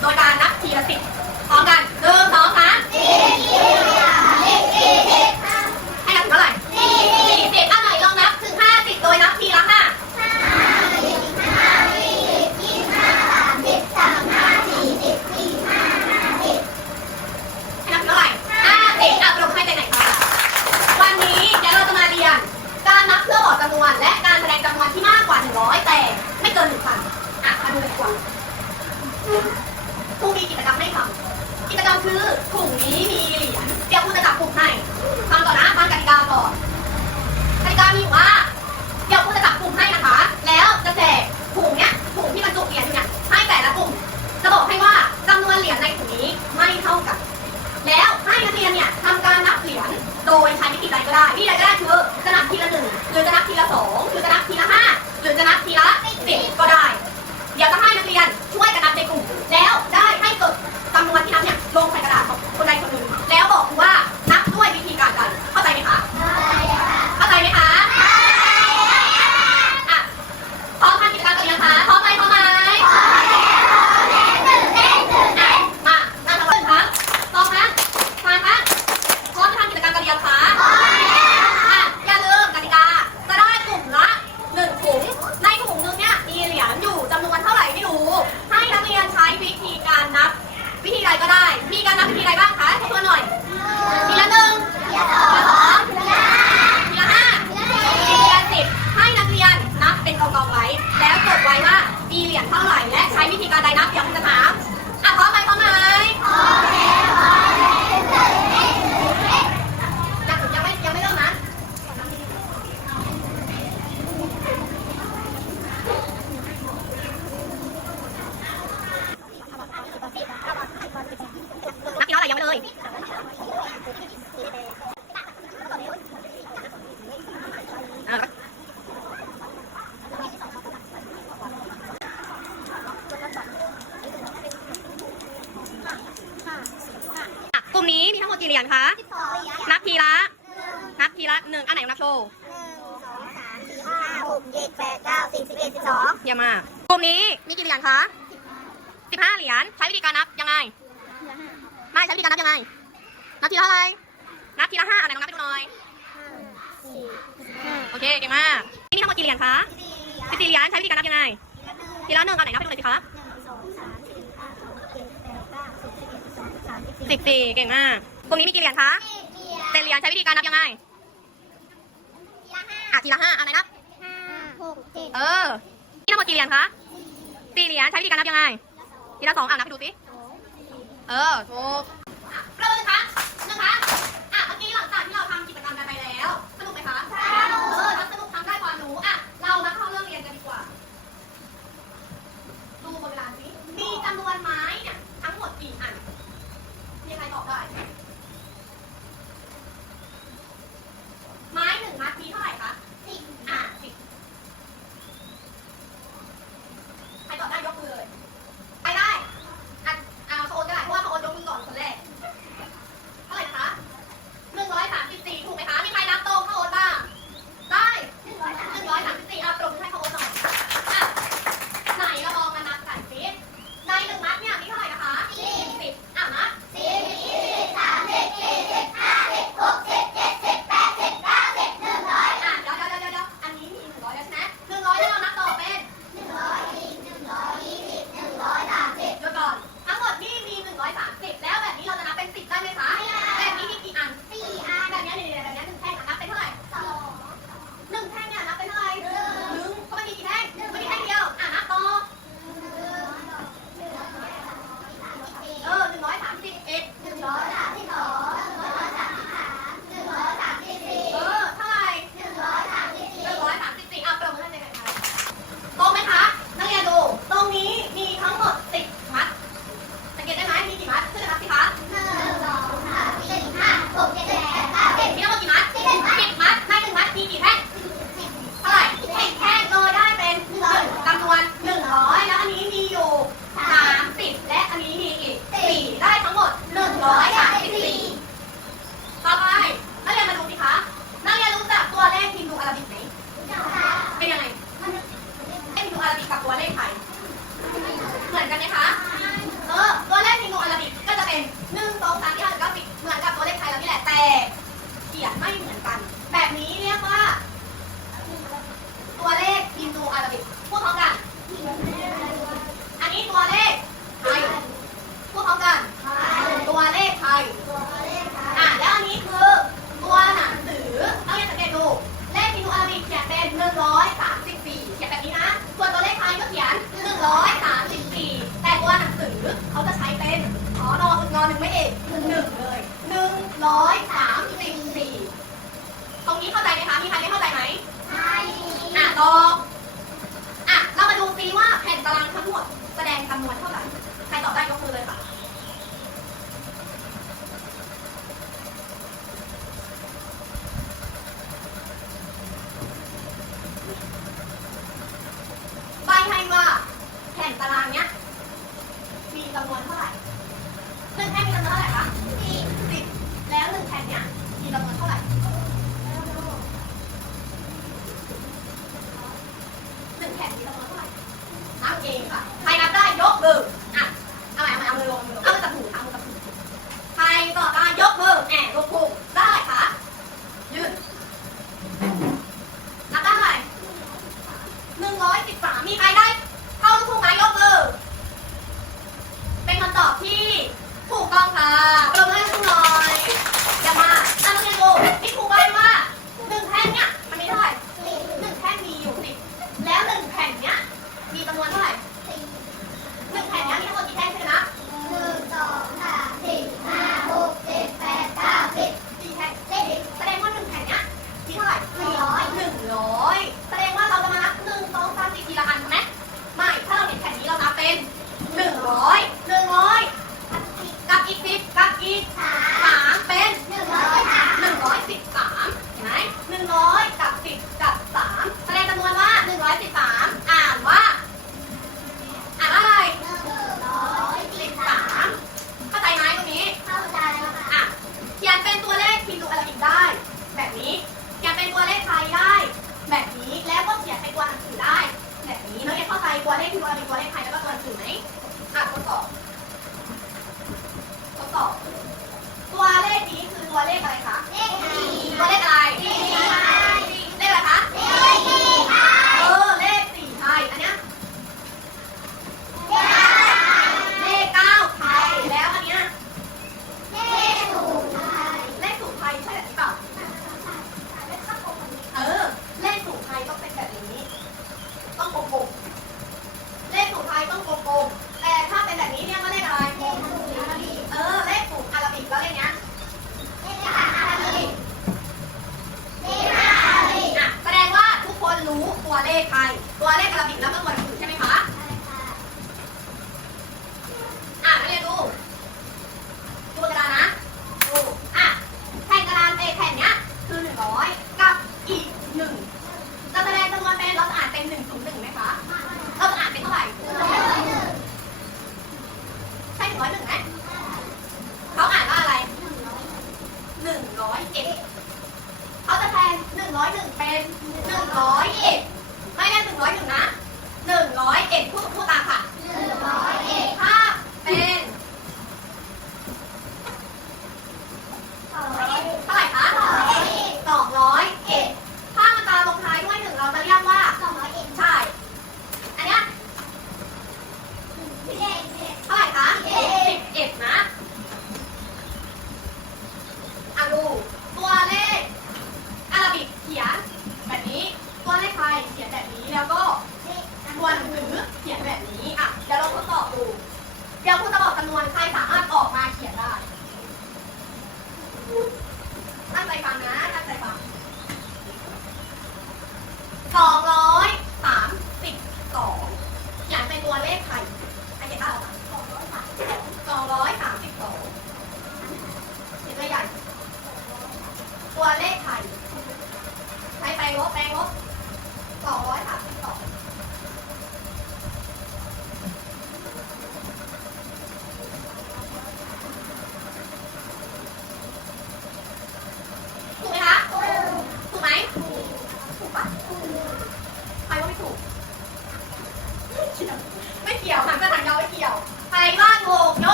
โดยการนับทีละสิบพร้อมกันหนึ่งสองสามให้นับถึงเท่าไหร่สี่สิบอะไหนลองนับถึงห้าสิบโดยนับทีละห้าให้นับถึงเท่าไหร่ห้าสิบอะสรุปให้ไปไหนคะวันนี้เดี๋ยวเราจะมาเรียนการนับเพื่อบอกจำนวนและการแสดงจำนวนที่มากกว่า 100 แต่ไม่เกิน1,000อะมาดูกันดีกว่า ครูมีกิจกรรมให้ทำกิจกรรมคือถุงนี้มีเหรียญเดี๋ยวครูจะจับกลุ่มให้ฟังก่อนนะฟังกติกาก่อนกติกามีอยู่ว่าเดี๋ยวครูจะจับกลุ่มให้นะคะ แล้วจะแจกถุงเนี้ยถุงที่บรรจุเหรียญอยู่เนี่ยให้แต่ละกลุ่มจะบอกให้ว่าจำนวนเหรียญในถุงนี้ไม่เท่ากัน แล้วให้นักเรียนเนี่ยทำการนับเหรียญโดยใช้วิธีใดก็ได้วิธีใดก็ได้คือจะนับทีละหนึ่งหรือจะนับทีละสองหรือจะนับทีละห้าหรือจะนับทีละสิบก็ได้ เดี๋ยวจะให้นักเรียนช่วยกันนับในกลุ่ม แล้วได้ให้เกิดจำนวนที่นับเนี่ยลงใส่กระดาษของคนใดคนหนึ่งแล้วบอกครูว่านับด้วยวิธีการใดเข้าใจไหมคะเข้าใจไหมคะอะพร้อมทำกิจกรรมกันยังคะพร้อมไหมพร้อมไหม มานั่งทำกันครับสองครั้งสามครั้งพร้อมจะทำกิจกรรมกันหรือยังคะอะอย่าลืมกติกา จะได้กลุ่มละหนึ่งถุง ในถุงนึงเนี่ยมีเหรียญอยู่จำนวนเท่าไหร่ไม่รู้ ให้นักเรียนใช้วิธีการนับ วิธีใดก็ได้ มีการนับวิธีใดบ้างคะทบทวนหน่อยทีละหนึ่งทีละสองทีละห้าทีละสิบให้นักเรียนนับเป็นกองๆไว้ แล้วจดไว้ว่ามีเหรียญเท่าไหร่ และใช้วิธีการใดนับเดี๋ยวคุณจะถาม อะพร้อมไหมพร้อมไหมพร้อมแล้วยังไม่ยังไม่เริ่มนะ นับกี่เท่าไหร่ยังไม่เลยอะอะกลุ่มนี้มีทั้งหมดกี่เหรียญคะ นับทีละ นับทีละห นึ่งอันไหนนับโชว์เยี่ยมมากกลุ่มนี้มีกี่เหรียญคะสิบห้าเหรียญใช้วิธีการนับยังไงไม่ใช้วิธีการนับยังไงนับทีละเท่าไหรนับทีละห้าอันไหนลองนับไปดูหน่อยโอเคเก่งมากนี่มีทั้งหมดกี่เหรียญคะสิบสี่เหรียญใช้วิธีการนับยังไงทีละหนึ่งเอาไหนนับไปดูหน่อยสิคะสิบสี่เก่งมากกลุ่มนี้มีกี่เหรียญคะเจ็ดเหรียญใช้วิธีการนับยังไง อะทีละห้าอันไหนนับเออนี่ทั้งหมดกี่เหรียญคะสี่เหรียญใช้วิธีการนับยังไงทีละสองอะนับไปดูสิเออถูกเริ่มเลยคะ